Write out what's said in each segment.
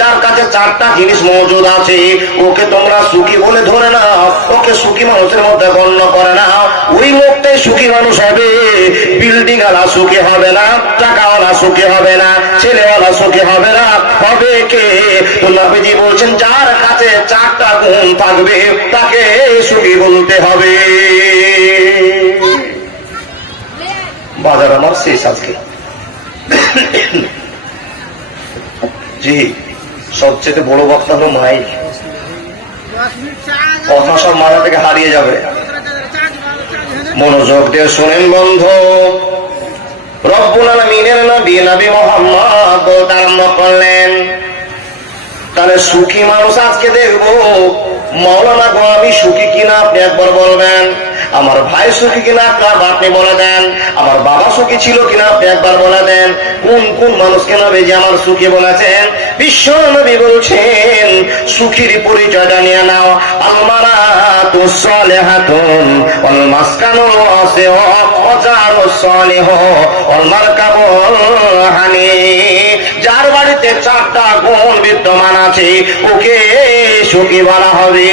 যার কাছে চারটা জিনিস মজুদ আছে ওকে তোমরা সুখী বলে ধরে নাও, ওকে সুখী মানুষের মধ্যে গণ্য করে নাও। ওই লোকটাই সুখী মানুষ হবে। বিল্ডিং ওয়ালা সুখী হবে না, টাকাওয়ালা সুখী হবে না, ছেলেওয়ালা সুখী হবে না। হবে কে? তো নবীজি বলছেন যার কাছে চারটা গুণ থাকবে তাকে সুখী বলতে হবে। বাজার আমার শেষ আজকে। জি, সবচেয়ে বড় বক্তা হলো মাইক। কথা সব মাথা থেকে হারিয়ে যাবে। মনোযোগ দিয়ে শোনেন বন্ধু। রব্বুল আলামিনের নবী নবী মুহাম্মদ বলতে আরম্ভ করলেন, তাহলে সুখী মানুষ আজকে দেখবো। মাওলানা গো আমি সুখী কিনা আপনি একবার বলবেন। আমার ভাই সুখী কিনা আপনি বলে দেন। আমার বাবা সুখী ছিল কিনা আপনি একবার বলে দেন। কোন কোন মানুষকে নবী যে আমার সুখী বলেছেন? বিশ্ব নবী বলছেন সুখীর পরিচয়টা নিয়ে নাও। আলমারাতুস সালিহাতুন ওয়াল মাসকানুল ওয়াসিউ ওয়া জারুস সালিহু ওয়াল মারকাবুল হানি। যার বাড়িতে চারটা গুণ বিদ্যমান আছে ওকে সুখী বলা হবে।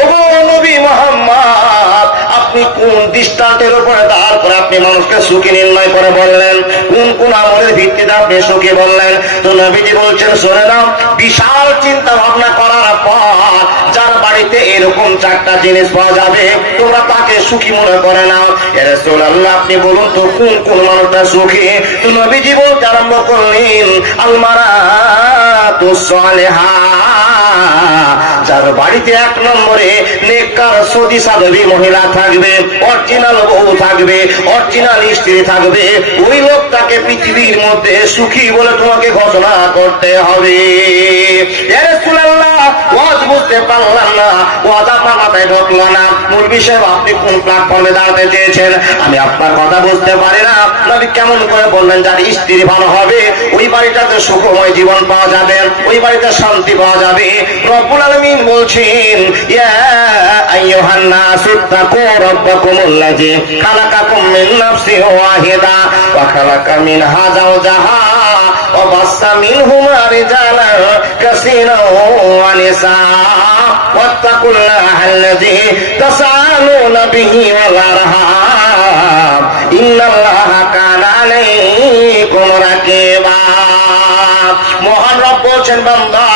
ওগো নবী মুহাম্মদ, আপনি কোন দৃষ্টান্তের উপরে দাঁড় করে আপনি মানুষকে সুখী নির্ণয় করে বললেন? কোন কোন আমলের ভিত্তিতে আপনি সুখী বললেন? তো নবীজি বলছেন শুনে নাও, বিশাল চিন্তা ভাবনা করার পর যার বাড়িতে এরকম চারটা জিনিস পাওয়া যাবে তোমরা তাকে সুখী মনে করে নাও। ইয়া রাসূলুল্লাহ আপনি বলুন তো কোন কোন মানুষটা সুখী? তো নবীজি বলতে আরম্ভ করলেন আলমারাতুস সালিহা। যার বাড়িতে এক নম্বরে নেককার সতী সাধবী মহিলা থাকবে, অরিজিনাল বউ থাকবে, অরিজিনাল স্ত্রী থাকবে, ওই লোকটাকে পৃথিবীর মধ্যে সুখী বলে তোমাকে ঘোষণা করতে হবে। ইয়া রাসূলুল্লাহ ওয়াজ বুঝতে পারলাম না, ওয়াজ আপনার মাথায় ঢুকলো না। মূল বিষয় আপনি কোন প্ল্যাটফর্মে দাঁড়াতে চেয়েছেন আমি আপনার কথা বুঝতে পারি না। নবী কেমন করে বললেন যার স্ত্রী ভালো হবে ওই বাড়িটাতে সুখময় জীবন পাওয়া যাবে, ওই বাড়িতে শান্তি পাওয়া যাবে। রব্বুল আলামিন বলছেন ইয়া আইয়ুহান নাসু তাকু রাব্বাকুমুল্লাযী খালাকাকুম মিন নাফসিন ওয়াহিদা ওয়া খালাকা মিনহা যাওজাহা ওয়া বাসসা মিনহুমা রিজালান কাসীরান ওয়া নিসাআ ওয়াত্তাকুল্লাহাল্লাযী তাসাআলুনা বিহি ওয়াল আরহাম ইন্নাল্লাহা কানা আলাইকুম রাকিবা। মহান রব বলছেন বান্দা,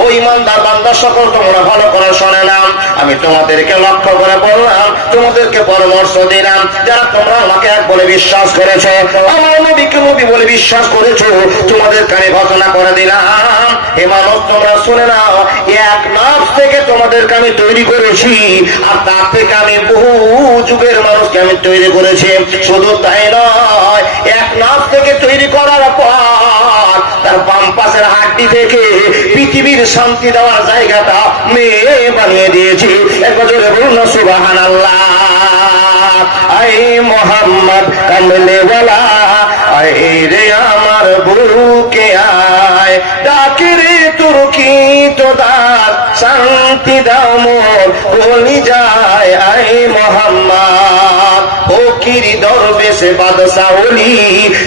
ও ইমানদার বান্দা সকল তোমরা ভালো করে শুনে নাও। আমি তোমাদেরকে লক্ষ্য করে বললাম, তোমাদেরকে পরামর্শ দিলাম, যারা তোমরা আমাকে এক বলে বিশ্বাস করেছো, আমার নবীকে নবী বলে বিশ্বাস করেছো, তোমাদেরকে আমি ঘোষণা করে দিলাম হে মানুষ তোমরা শুনে নাও, এক নফস থেকে তোমাদেরকে আমি তৈরি করেছি, আর তার থেকে আমি বহু যুগের মানুষকে আমি তৈরি করেছি। শুধু তাই নয়, এক নফস থেকে তৈরি করার পর তার বাম পাশের হাড্ডি থেকে পৃথিবীর শান্তি দেওয়ার জায়গাটা মেয়ে বানিয়ে দিয়েছি। একবার জোরে বলুন না সুবহানাল্লাহ। আই মোহাম্মদ কামলেওয়ালা আয় রে আমার বুকে আয়, ডাকে রে তোর কি তো দাঁত শান্তি দাও মোর বলি যায়। আই মোহাম্মদ ফকির দরবেশে বাদশা ওলি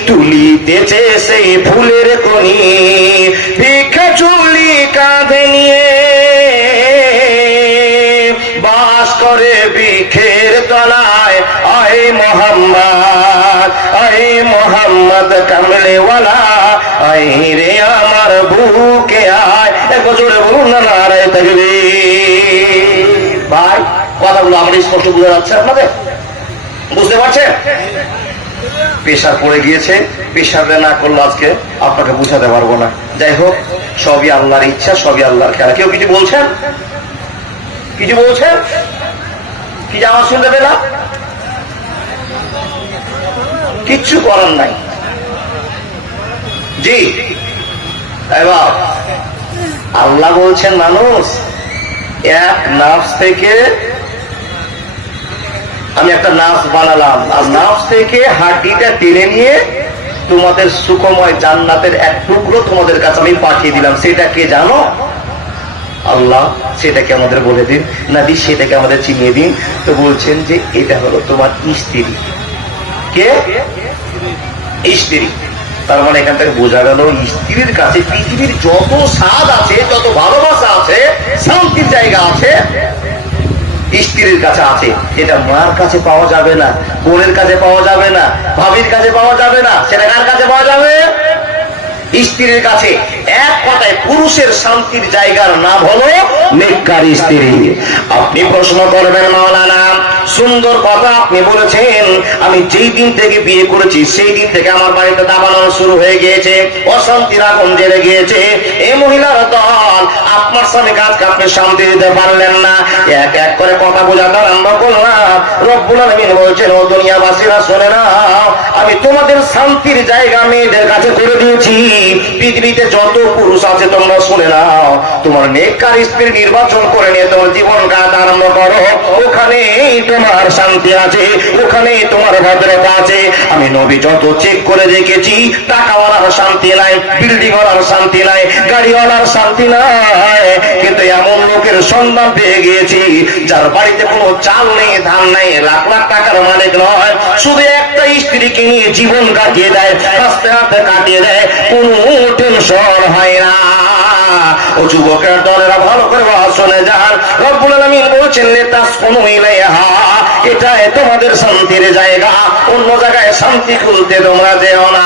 তুলিতেছে সেই ফুলের কনি, ভিক্ষা ঝুলি কাঁধে নিয়ে বাস করে বৃক্ষের তলায়। আয় মোহাম্মদ, আয় মোহাম্মদ কামলেওয়ালা আয় রে আমার বুকে আয়। একবার জোরে বলুন না নারায়ে তাকবীর। ভাই কথাগুলো আমার স্পষ্ট বোঝা যাচ্ছে আপনাদের? বুঝতে পারছেন? পেশার পড়ে গিয়েছে, পেশারে না করলে আজকে আপনাকে বুঝাতে পারবো না। যাই হোক, সবই আল্লাহর ইচ্ছা, সবই আল্লাহর খেলা। কেউ কিছু বলছেন? কিছু বলছেন? কি আওয়াজ শুনতে পেলাম? কিচ্ছু করার নাই। জি এবার আল্লাহ বলছেন মানুষ এক নাফস থেকে আমি একটা নাফস বানালাম, আর নাফস থেকে হাড্ডিটা টেনে নিয়ে তোমাদের সুখময় জান্নাতের এক টুকরো তোমাদের কাছে আমি পাঠিয়ে দিলাম। সেটা কে জানো? আল্লাহ। সেটাকে আমাদের বলে দিন, নবী সেটাকে আমাদের চিনিয়ে দিন। তো বলছেন যে এটা হলো তোমার স্ত্রী। কে? স্ত্রী। তার মানে এখান থেকে বোঝা গেল স্ত্রীর কাছে পৃথিবীর যত স্বাদ আছে, যত ভালোবাসা আছে, শান্তির জায়গা আছে, স্ত্রীর কাছে আছে। এটা মার কাছে পাওয়া যাবে না, বোনের কাছে পাওয়া যাবে না, ভাবির কাছে পাওয়া যাবে না, সেটা কার কাছে পাওয়া যাবে? স্ত্রীর কাছে। এক কথায় পুরুষের শান্তির জায়গার নাম হলো নেককার স্ত্রী। আপনি প্রশ্ন করবেন, মাওলানা সুন্দর কথা আপনি বলেছেন, আমি যেই দিন থেকে বিয়ে করেছি সেই দিন থেকে আমার বাড়িতে দাবানল শুরু হয়ে গিয়েছে, অশান্তির আগুন জ্বেলে গিয়েছে। এই মহিলার দল আপনার স্বামী কাজকে আপনি শান্তি দিতে পারলেন না। এক এক করে কথা বোঝাতে আরম্ভ করলাম। রব্বুল আলামিন বলছেন, ও দুনিয়াবাসীরা শুনে নাও, আমি তোমাদের শান্তির জায়গা মেয়েদের কাছে করে দিয়েছি। পৃথিবীতে যত পুরুষ আছে তোমরা শুনে নাও, তোমার নেককার স্ত্রী নির্বাচন করে নিয়ে তোমার জীবন কাটাতে আরম্ভ করো। ওখানেই তোমার শান্তি আছে, ওখানেই তোমার ভদ্রতা আছে। আমি নবী যত চেক করে দেখেছি, টাকাওয়ালার শান্তি নাই, বিল্ডিং ওয়ালার শান্তি নাই, গাড়িওয়ালার শান্তি নাই, কিন্তু এমন লোকের সন্ধান পেয়ে গিয়েছি যার বাড়িতে কোনো চাল নেই, ধান নেই, লাখ লাখ টাকার মালিক নয়, শুধু একটা স্ত্রীকে নিয়ে জীবন কাটিয়ে দেয়, হাসতে হাসতে কাটিয়ে দেয়, কোনো টেনশন হয় না। ও যুবকের দলেরা ভালো করে শুনে যান, রব্বুল আলামিন বলছেন, লিতাসকুনু ইলাইহা, এটাই তোমাদের শান্তির জায়গা, অন্য জায়গায় শান্তি খুঁজতে তোমরা যেও না।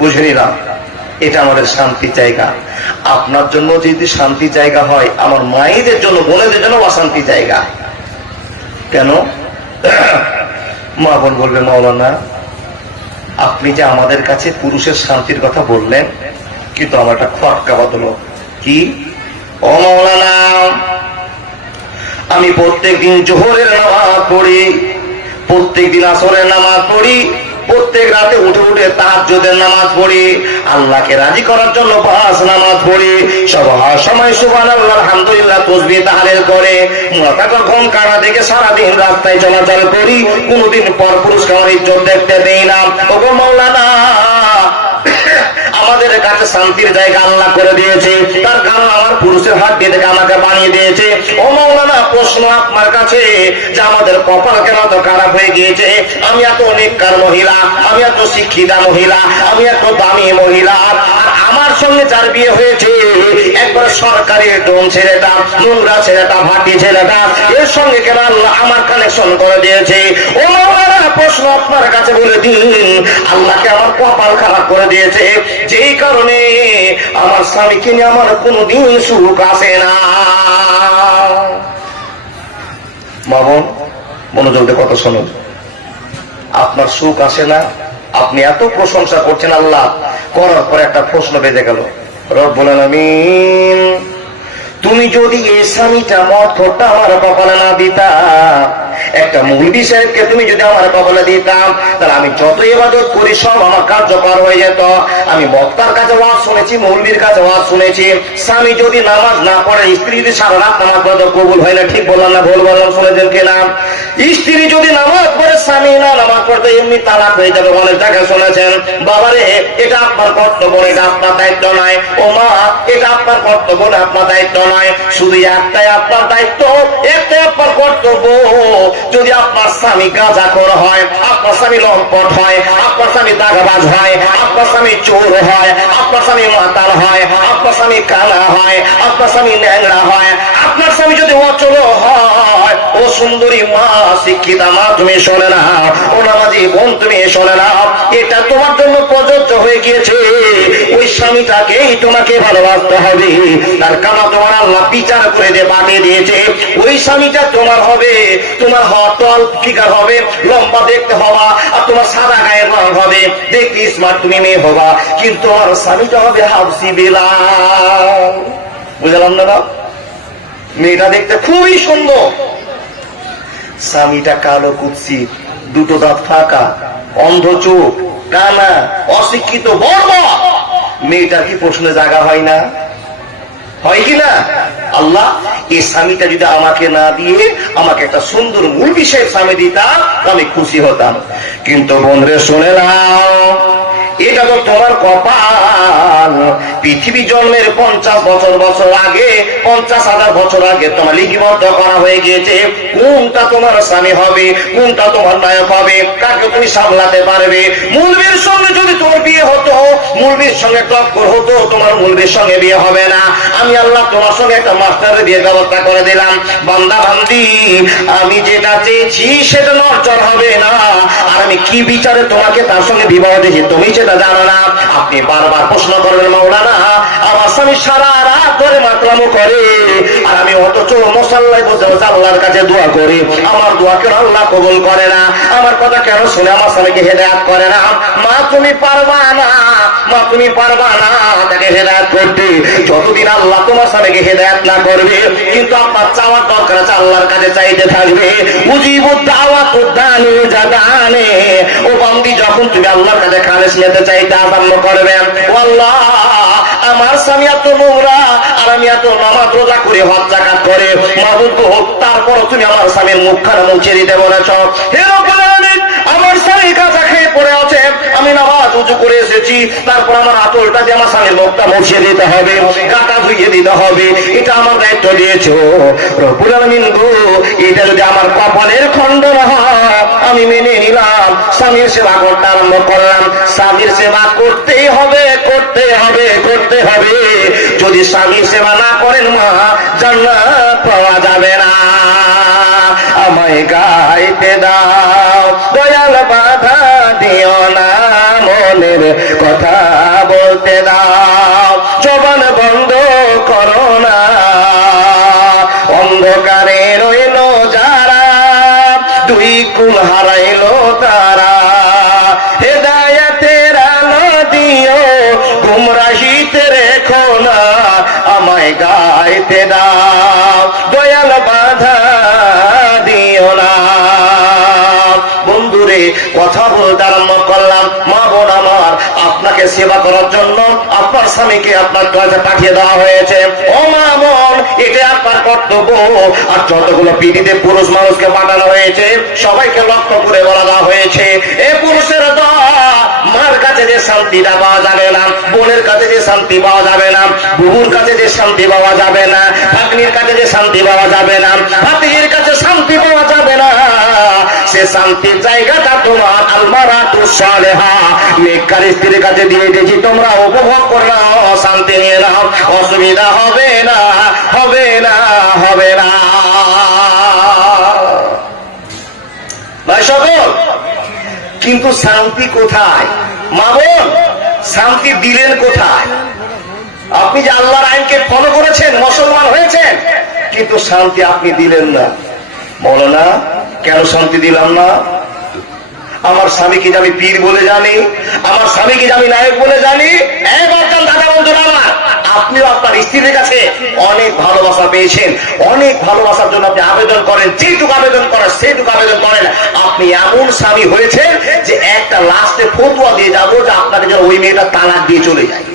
বুঝে নিলাম, এটা আমাদের শান্তির জায়গা। আপনার জন্য যদি শান্তি জায়গা হয়, আমার মায়েদের জন্য, বোনেদের জন্য অশান্তি জায়গা কেন? মা বোন বলবে, মাওলানা আপনি যে আমাদের কাছে পুরুষের শান্তির কথা বললেন, কিন্তু আমার একটা খটকা বদল কি? ও মাওলানা, আমি প্রত্যেকদিন জোহরের নামাজ পড়ি, প্রত্যেকদিন আসরের নামাজ পড়ি, প্রত্যেক রাতে উঠে উঠে তাহাজ্জুদের নামাজ পড়ি, আল্লাহকে রাজি করার জন্য 5 নামাজ পড়ি, সব সময় সুবহানাল্লাহ আলহামদুলিল্লাহ তাসবিহ তাহলিল করে মাথা কখন কাটা দেখে সারাদিন রাস্তায় চলাচল করি, কোনদিন পরপুরুষকে আমার ইজ্জত দেখতে দেই না। ওগো মাওলানা, আমাদের কাছে শান্তির জায়গা আল্লাহ করে দিয়েছে, তার কারণ আমার পুরুষের হাত দিয়ে থেকে আমাকে বানিয়ে দিয়েছে। ও মাওলানা, প্রশ্ন আপনার কাছে যে আমাদের কপাল কেন তো খারাপ হয়ে গিয়েছে? আমি এত নেককার মহিলা, আমি এত শিক্ষিতা মহিলা, আমি এত দামি মহিলা, আর আমার সঙ্গে যার বিয়ে হয়েছে একবার সরকারি ডোম ছেলেটা, নোংরা ছেলেটা, ভাটি ছেলেটা, এর সঙ্গে কেন আল্লাহ আমার কানেকশন করে দিয়েছে? ও মাওলানা, প্রশ্ন আপনার কাছে বলে দিন, আল্লাহকে আমার কপাল খারাপ করে দিয়েছে, যেই কারণে আমার স্বামীকে নিয়ে আমার কোনদিন সুখ আসে না। মা বোন মনোযোগ দিয়ে কথা শুনুন, আপনার সুখ আসে না, আপনি এত প্রশংসা করছেন আল্লাহ, করার পর একটা প্রশ্ন বেজে গেল, রব্বুল আলামিন তুমি যদি এই স্বামীটা মদ খোরটা আমার কপালে না দিতা, একটা মৌলবি সাহেবকে তুমি যদি আমার কপালে দিতাম, তাহলে আমি যত ইবাদত করি সব আমার কার্যকর হয়ে যেত। আমি বক্তার কাছে ওয়াজ শুনেছি, মৌলবীর কাছে ওয়াজ শুনেছি, স্বামী যদি নামাজ না পড়ে, স্ত্রী যদি সারা রাত নামাজ পড়ে তো কবুল হয় না। ঠিক বললাম না ভুল বললাম? শুনেছেন কিনা? স্ত্রী যদি নামাজ পড়ে, স্বামী না নামাজ পড়তে, এমনি তালাক হয়ে যাবে। অনেক জায়গায় শুনেছেন। বাবারে, এটা আপনার কর্তব্য, এটা আপনার দায়িত্ব নয়। ও মা, এটা আপনার কর্তব্য না, আপনার দায়িত্ব নয়। শুধু একটাই আপনার দায়িত্ব, একটাই আপনার কর্তব্য, যদি আপনার স্বামী গাঁজাখোর হয়, আপনার স্বামী লম্পট হয়, আপনার স্বামী দাগাবাজ হয়, আপনার স্বামী চোর হয়, আপনার স্বামী মাতাল হয়, আপনার স্বামী কানা হয়, আপনার স্বামী ন্যাংরা হয়, আপনার স্বামী যদি অচল হয়, ও সুন্দরী মা, শিক্ষিতা মা, তুমি শোনে না, ও নামাজি বোন তুমি শোনে না, এটা তোমার জন্য প্রযোজ্য হয়ে গিয়েছে। ওই স্বামীটাকেই তোমাকে ভালোবাসতে হবে, তার কারণ তোমার আল্লাহ বিচার করে দিয়ে পাঠিয়ে দিয়েছে। ওই স্বামীটা তোমার হবে, তোমার টল ফিগার হবে, লম্বা দেখতে হবা, আর তোমার সাদা গায়ের রং হবে, দেখতে স্মার্ট তুমি মেয়ে হবা, কিন্তু তোমার স্বামীটা হবে হাফসি বিলাল। বুঝলাম না? মেয়েটা দেখতে খুবই সুন্দর, স্বামীটা কালো কুৎসিত, দুটো দাঁত ফাঁকা, অন্ধ চোখ, কানা, অশিক্ষিত, বর্ব। মেয়েটার কি প্রশ্নে জায়গা হয় না? হয় কিনা? আল্লাহ এই স্বামীটা যদি আমাকে না দিয়ে আমাকে একটা সুন্দর মূল বিষয়ের স্বামী দিতাম, আমি খুশি হতাম। কিন্তু বন্ধুরে শুনে নাও, এটা তো তোমার কপাল। পৃথিবী জন্মের 50,000 বছর আগে, 50,000 বছর আগে তোমার লিপিবদ্ধ করা হয়ে গিয়েছে কোনটা তোমার স্বামী হবে, কোনটা তোমার নায়ক হবে, কাকে তুমি সামলাতে পারবে। মূলবীর সঙ্গে যদি তোমার বিয়ে হতো, মূলবীর সঙ্গে টক্কর হতো, তোমার মূলবীর সঙ্গে বিয়ে হবে না। আমি আল্লাহ তোমার সঙ্গে একটা মাস্টারের বিয়ের ব্যবস্থা করে দিলাম। বান্দা বান্দি, আমি যেটা চেয়েছি সেটা নড়চড় হবে না। আর আমি কি বিচারে তোমাকে তার সঙ্গে বিবাহ দিয়েছি তুমি সেটা জানো না। আপনি বারবার প্রশ্ন করবেন, মাওলানা আমার স্বামী সারা রাত ধরে মাতলামো করে, আর আমি অথচ মুসাল্লায় বসে বসে আল্লাহর কাছে দোয়া করি, আমার দোয়া কেন আল্লাহ কবুল করে না? আমার কথা কেন শুনে আমার স্বামীকে হেদায়েত করে না? মা তুমি পারবা না, মা তুমি পারবা না তাকে হেদায়েত করতে, যতদিন আল্লাহ তোমার স্বামীকে হেদায়েত না করবে। কিন্তু আপনার চাওয়ার দরকার আছে, আল্লাহর কাছে চাইতে থাকবে। উজিবু দাওয়াতু দানি জাদানে, ও বান্দি যখন তুমি আল্লাহর কাছে খালেস নিতে চাইতে আরম্ভ করবে, ও আল্লাহ আমার স্বামী এত নোংরা আর আমি এত নামাজ রোজা করে হজ যাকাত করে, মাবুদ গো তারপর তুমি আমার স্বামীর মুখখানা মুছে দিতে বলেছ। হে রব্বুল আলামিন, আমার স্বামী কাঁচা খেয়ে পড়ে আছে, আমি নামাজ উঁচু করে এসেছি, তারপর আমার আতলটা দিয়ে আমার স্বামীর মুখটা মুছে দিতে হবে, কাঁটা ধুইয়ে দিতে হবে, এটা আমার দায়িত্ব দিয়েছো রব্বুল আলামিন গো। এটা যদি আমার কপালের খণ্ডন হয় আমি মেনে নিলাম, স্বামীর সেবা করতে আরম্ভ করলাম। স্বামীর সেবা করতেই হবে, করতে হবে, করতে হবে। যদি স্বামীর সেবা না করেন মা, জান্নাত পাওয়া যাবে না। আমায় গাইতে দাও দয়াল, বাধা দিও না, মনের কথা বলতে দাও, জবান বন্ধ করো না। অন্ধকারে রইল যারা, দুই কুল হারাইল তারা, হেদায়েতের আলো দিও, গুমরাহিতে রেখো না। আমায় গাইতে দাও দয়াল, বাধা দিও না। বন্ধুরে কথা বলতে আরম্ভ করলাম, মা বোন আমার, আপনাকে সেবা করার জন্য আপনার স্বামীকে আপনার কাছে পাঠিয়ে দেওয়া হয়েছে। ও মা বোন, এটা আপনার কর্তব্য। আর যতগুলো পৃথিবীতে পুরুষ মানুষকে পাঠানো হয়েছে সবাইকে লক্ষ্য করে বলা দেওয়া হয়েছে, এ পুরুষের দল, মার কাছে যে শান্তিটা পাওয়া যাবে না, বোনের কাছে যে শান্তি পাওয়া যাবে না, বুবুর কাছে যে শান্তি পাওয়া যাবে না, ভাগ্নির কাছে যে শান্তি পাওয়া যাবে না, ভাতিজির কাছে শান্তি পাওয়া যাবে না, সে শান্তির জায়গাটা তোমার আলমারাতুস সালেহা, নেককার স্ত্রীর কাছে দিয়ে দিয়েছি, তোমরা উপভোগ করে নাও, শান্তি নিয়ে নাও, অসুবিধা হবে না, হবে না, হবে না। ভাই সকল, কিন্তু শান্তি কোথায়? মা বোন, শান্তি দিলেন কোথায়? আপনি যে আল্লাহর আইনকে ফলো করেছেন, মুসলমান হয়েছেন, কিন্তু শান্তি আপনি দিলেন না। মাওলানা কেন শান্তি দিলাম না? আমার স্বামীকে যে আমি পীর বলে জানি, আমার স্বামীকে যে আমি নায়ক বলে জানি। দাদা বন্ধুরা আমার, আপনিও আপনার স্ত্রীর কাছে অনেক ভালোবাসা পেয়েছেন, অনেক ভালোবাসার জন্য আপনি আবেদন করেন, যেটুকু আবেদন করেন সেইটুকু আবেদন করেন। আপনি এমন স্বামী হয়েছেন যে একটা লাস্টে ফতোয়া দিয়ে যাবো যে আপনাকে যেন ওই মেয়েটা তালাক দিয়ে চলে যায়।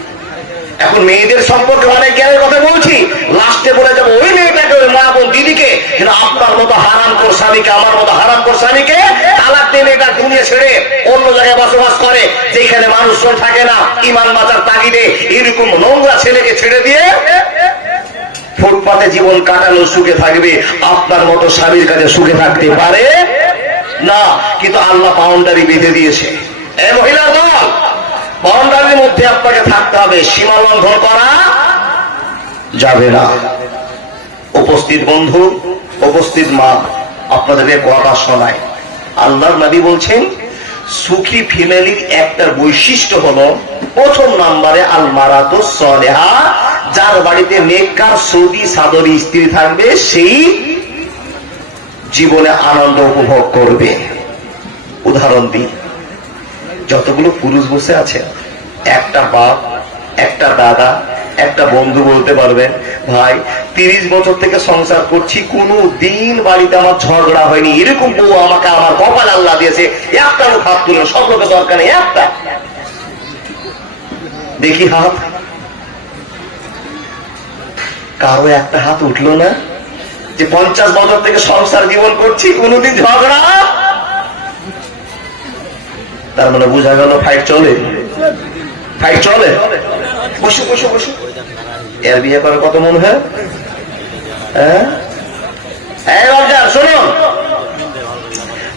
এখন মেয়েদের সম্পর্কে অনেক জ্ঞানের কথা বলছি, লাস্টে বলে যাবো ওই মেয়েটাকে, ওই মা বোন দিদিকে, কিন্তু আপনার মতো হারাম কর স্বামীকে, আমার মতো হারাম কর স্বামীকে তালাক দিয়ে মেয়েটা দুনিয়া ছেড়ে অন্য জায়গায় বসবাস করে, যেখানে মানুষজন থাকে না, ইমান বাঁচার তাগিদে এরকম নোংরা ছেলেকে ছেড়ে দিয়ে ফুটপাতে জীবন কাটানো সুখে থাকবে। আপনার মতো স্বামীর কাছে সুখে থাকতে পারে না, কিন্তু আল্লাহ বাউন্ডারি বেঁধে দিয়েছে। এই মহিলার দল, বাউন্ডারির মধ্যে আপনাকে থাকতে হবে, সীমা লঙ্ঘন করা যাবে না। উপস্থিত বন্ধু, উপস্থিত মা, আপনাদেরকে কথা শোনায়, আল্লাহর নবী বলছেন সুখী ফ্যামিলির একটা বৈশিষ্ট্য হলো, প্রথম নম্বরে আল মারাতুস সালেহা, যার বাড়িতে নেককার সৌদি সাদরী স্ত্রী থাকবে সেই জীবনে আনন্দ উপভোগ করবে। উদাহরণ দিই, যতগুলো পুরুষ বসে আছে, একটা বাপ, একটা দাদা, একটা বন্ধু বলতে পারবেন, ভাই 30 বছর থেকে সংসার করছি, কোনো দিন বাড়িতে আমার ঝগড়া হয়নি, এরকম বউ আমাকে আমার কপাল আল্লাহ দিয়েছে। একটা লোক হাত তুলে, সব লোকের দরকার নেই, একটা দেখি হাত, কারো একটা হাত উঠলো না যে 50 বছর থেকে সংসার জীবন করছি, কোনোদিন ঝগড়া। তার মানে বোঝা গেল ফাইট চলে। ফাইট চলে? বসে বসে বসে এর বিয়ে করার কত মন হয়? হ্যাঁ শুনুন,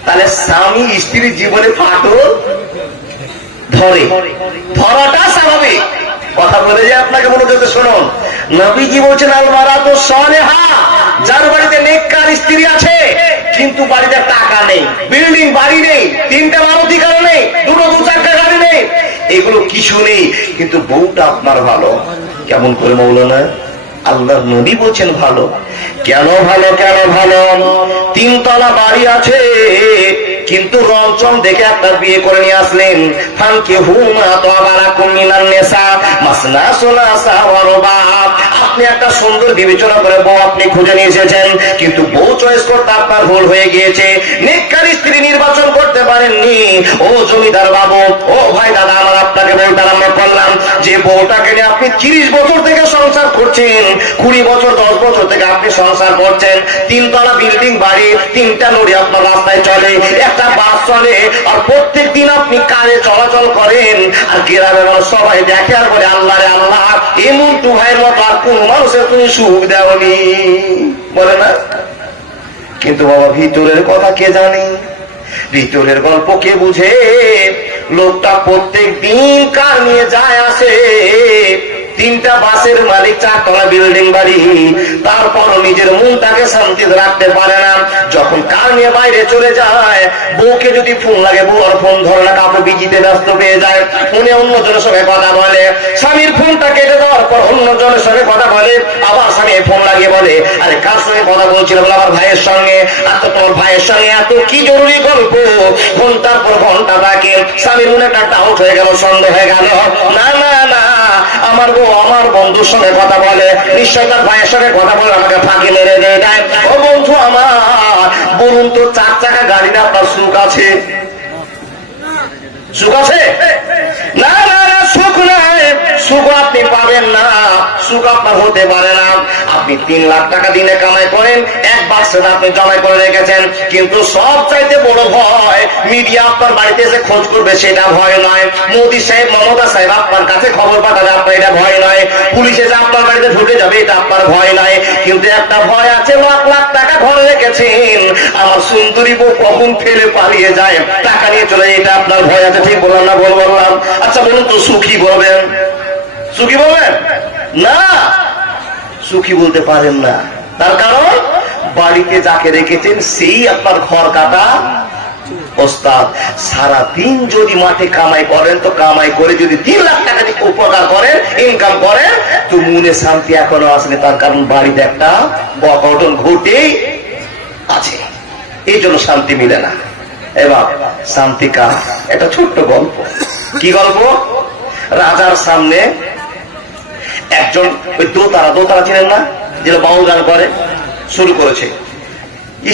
তাহলে স্বামী স্ত্রীর জীবনে ফাটল ধরাটা স্বাভাবিক। কথা বলে যে আপনাকে মনোযোগ শুনুন, নবীজি বলছেন আল মারাতু সালেহা, যার বাড়িতে নেককার স্ত্রী আছে কিন্তু বাড়িতে টাকা নেই, বিল্ডিং বাড়ি নেই, 3টা মারুতি কার নেই, 2-4টা গাড়ি নেই, এগুলো কিছু নেই, কিন্তু বউটা আপনার ভালো। কেমন করে মৌলানা? আল্লাহর নবী বলছেন ভালো। কেন ভালো? কেন ভালো? 3 তলা বাড়ি আছে কিন্তু রংচং দেখে একটা বিয়ে করে নিয়ে আসলেন। আপনি একটা সুন্দর বিবেচনা করে বউ আপনি খুঁজে নিয়ে এসেছেন, কিন্তু বউ চয়েস করতে আপনার ভুল হয়ে গিয়েছে, নেককার স্ত্রী নির্বাচন করতে পারেননি। ও জমিদার বাবু, ও ভাই দাদা, আমার আপনাকে বলতে আরম্ভ করলাম যে বউটাকে নিয়ে আপনি 30 বছর থেকে সংসার করছেন, 20 বছর 10 বছর থেকে আপনি সংসার করছেন, 3 তলা বিল্ডিং বাড়ি, 3টা লরি আপনার রাস্তায় চলে, একটা বাস চলে, আর প্রত্যেক দিন আপনি কাজে চলাচল করেন, আর গ্রামের সবাই দেখে আর বলে আল্লাহ রে আল্লাহ, এমন টু ভাইয়ের মতো আর কোন মানুষের তুমি সুখ দেওনি, বলে না? কিন্তু বাবা ভিতরের কথা কে জানে? ভিতরের গল্প কে বুঝে? লোকটা প্রত্যেক দিন কার নিয়ে যায় আসে, 3টা বাসের মালিক, 4 তলা বিল্ডিং বাড়ি, তারপর নিজের মনটাকে শান্তিতে রাখতে পারে না। যখন কার নিয়ে বাইরে চলে যায়, বউকে যদি ফোন লাগে, বউ আর ফোন ধরে না, কাউকে বিজিতে ব্যস্ত পেয়ে যায়, ফোনে অন্যজনের সঙ্গে কথা বলে, স্বামীর ফোনটা কেটে দেওয়ার পর অন্যজনের সঙ্গে কথা বলে, আবার স্বামী ফোন লাগিয়ে বলে আরে কার সঙ্গে কথা বলছিল? বলে আমার ভাইয়ের সঙ্গে। আর তো তোমার ভাইয়ের সঙ্গে এত কি জরুরি গল্প? ঘন্টার পর ঘন্টা থাকে, স্বামীর মনে একটা ডাউট হয়ে গেল, সন্দেহ হয়ে গেল, না না না, আমার বউ আমার বন্ধুর সঙ্গে কথা বলে, নিশ্চয় তার ভাইয়ের সঙ্গে কথা বলে আমাকে ফাঁকি মেরে দেয়। ও বন্ধু আমার, বলুন তো 4 চাকা গাড়িতে আপনার সুখ আছে? সুখ আছে? না না না, সুখ নাই, সুখ আপনি পাবেন না, সুখ আপনার হতে পারে না। আপনি 3 লাখ টাকা দিনে কামাই করেন, 1 বাক্সে আপনি জমাই করে রেখেছেন, কিন্তু সব চাইতে বড় ভয় মিডিয়া আপনার বাড়িতে এসে খোঁজ করবে, সেটা ভয় নয়। মোদী সাহেব, মমতা সাহেব আপনার কাছে খবর পাঠাবে, আপনার এটা ভয় নয়। পুলিশ এসে আপনার বাড়িতে ঢুকে যাবে, এটা আপনার ভয় নয়। কিন্তু একটা ভয় আছে, লাখ লাখ টাকা ঘরে রেখেছেন, আমার সুন্দরী বউ কখন ফেলে পালিয়ে যায়, টাকা নিয়ে চলে যায়, এটা আপনার ভয় আছে। ঠিক বললাম না? বললাম। আচ্ছা বলুন তো, সুখী বলবেন? সুখী বলবেন না, সুখী বলতে পারেন না। তার কারণ বাড়িতে যাকে রেখেছেন সেই আপনার ঘর কাটা ওস্তাদ। সারাদিন যদি মাঠে কামাই করেন, তো কামাই করে যদি 3 লাখ টাকা দিয়ে উপকার করেন, ইনকাম করেন, তো মনে শান্তি এখনো আসলে, তার কারণ বাড়িতে একটা অঘটন ঘটেই আছে, এই জন্য শান্তি মিলে না। এবার শান্তি কার? একটা ছোট্ট গল্প। কি গল্প? রাজার সামনে একজন ওই দোতারা চিনেন না, যেটা বাউল গান করে, শুরু করেছে।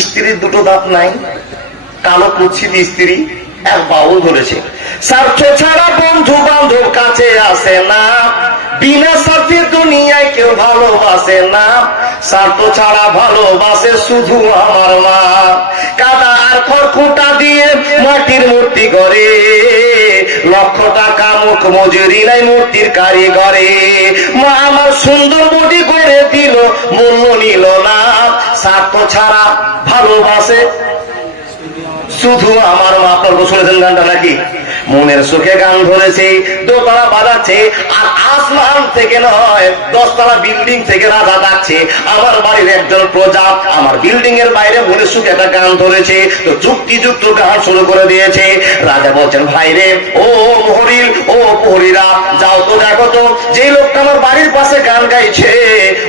স্ত্রীর 2টো দাঁত নাই, কালো কুৎসিত স্ত্রী, এক বাউল ধরেছে, স্বার্থ ছাড়া বন্ধু বান্ধব কাছে আসে না, বিনা স্বার্থে দুনিয়ায় কেউ ভালোবাসে না, স্বার্থ ছাড়া ভালোবাসে শুধু আমার মা, কাদা আর খড়কুটা দিয়ে মাটির মূর্তি করে, লক্ষ টাকা মুখ মজুরি নাই মূর্তির কারিগরে, মা আমার সুন্দর বডি করে দিল, মূল্য নিল না, স্বার্থ ছাড়া ভালোবাসে শুধু আমার মা। আপনার শুনেছেন গানটা নাকি? মনের সুখে গান ধরেছে, দোতলা বাজাচ্ছে, আর আসমান থেকে নয় 10 তলা বিল্ডিং থেকে রাজা ডাকছে, আমার বাড়ির একজন প্রজা আমার বিল্ডিং এর বাইরে মনের সুখে একটা গান ধরেছে। তো যুক্তিযুক্ত গান শুরু করে দিয়েছে। রাজা বলছেন ভাই রে, ও মোহরিল, ও প্রহরীরা, যাও তো দেখো তো, যে লোকটা আমার বাড়ির পাশে গান গাইছে,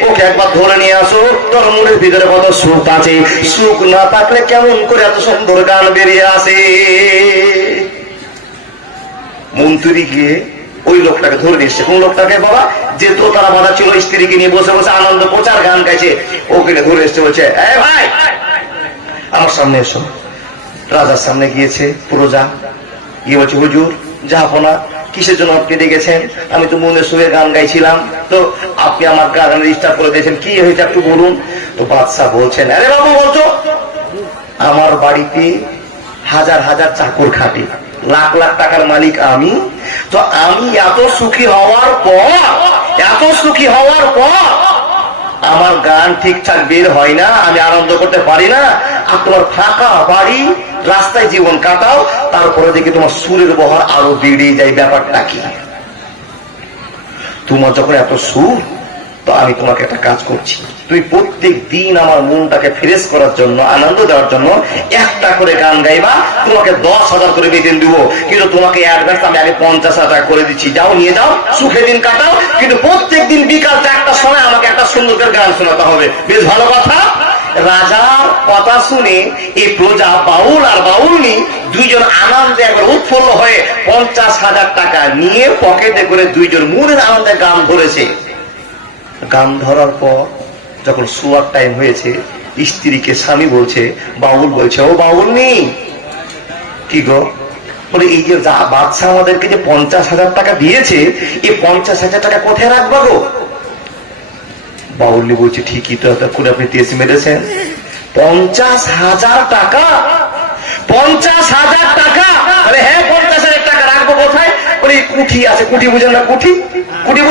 ওকে একবার ধরে নিয়ে আসো, তোর মনের ভিতরে কত সুখ আছে, সুখ না থাকলে কেমন করে এত সুন্দর গান বেরিয়ে আসে। মন্ত্রী গিয়ে ওই লোকটাকে ধরে নিচ্ছে। কোন লোকটাকে? বাবা, যে দোতারা বাঁধা ছিল, স্ত্রীকে নিয়ে বসে বসে আনন্দ প্রচার গান গাইছে, ওকে ধরে এসছে, বলছে এই ভাই আমার সামনে এসো। রাজার সামনে গিয়েছে প্রজা, গিয়ে বলছে হুজুর জাহাপনা, কিসের জন্য আপনি ডেকেছেন? আমি তো মনে সুরে গান গাইছিলাম, তো আপনি আমার গান ডিস্টার্ব করে দিয়েছেন, কি হয়েছে একটু বলুন। তো বাদশাহ বলছেন, আরে বাবু বলছো, আমার বাড়িতে হাজার হাজার চাকর খাটে, লাখ লাখ টাকার মালিক আমি। তো আমি এত সুখী হওয়ার পর আমার গান ঠিকঠাক বের হয় না, আমি আনন্দ করতে পারি না, আর তোমার ফাঁকা বাড়ি রাস্তায় জীবন কাটাও, তারপরে দেখি তোমার সুরের বহার আরো বেড়ে যায়। ব্যাপারটা কি? তোমার যখন এত সুর, তো আমি তোমাকে একটা কাজ করছি, তুমি প্রত্যেক দিন আমার মনটাকে ফ্রেশ করার জন্য, আনন্দ দেওয়ার জন্য একটা করে গান গাইবা, তোমাকে 10,000 করে বেতন দিব, কিন্তু তোমাকে অ্যাডভান্স আমি আগে 50,000 টাকা করে দিচ্ছি, যাও নিয়ে যাও, সুখে দিন কাটাও, কিন্তু প্রত্যেক দিন বিকাল 4টার সময় আমাকে একটা সুন্দর করে গান শোনাতে হবে। বেশ ভালো কথা। রাজার কথা শুনে এই প্রজা বাউল আর বাউলনি দুইজন আনন্দে একবার উৎফুল্ল হয়ে 50,000 টাকা নিয়ে পকেটে করে দুইজন মনের আনন্দে গান ধরেছে। গান ধরার পর যখন শোয়ার টাইম হয়েছে, স্ত্রীকে স্বামী বলছে, বাউল বলছে, ও বাউলনি, কি গো? বলে, এই যে বাদশা আমাদেরকে যে 50,000 টাকা দিয়েছে, এই 50,000 টাকা কোথায় রাখবা গো? বাউলনি বলছে, ঠিকই তো করে আপনি তেজ মেরেছেন, 50,000 টাকা, 50,000 টাকা। হ্যাঁ, 50,000 টাকা রাখবো কোথায়? বলে, কুঠি আছে, কুঠি বুঝেন না? কুঠি বুঝেন?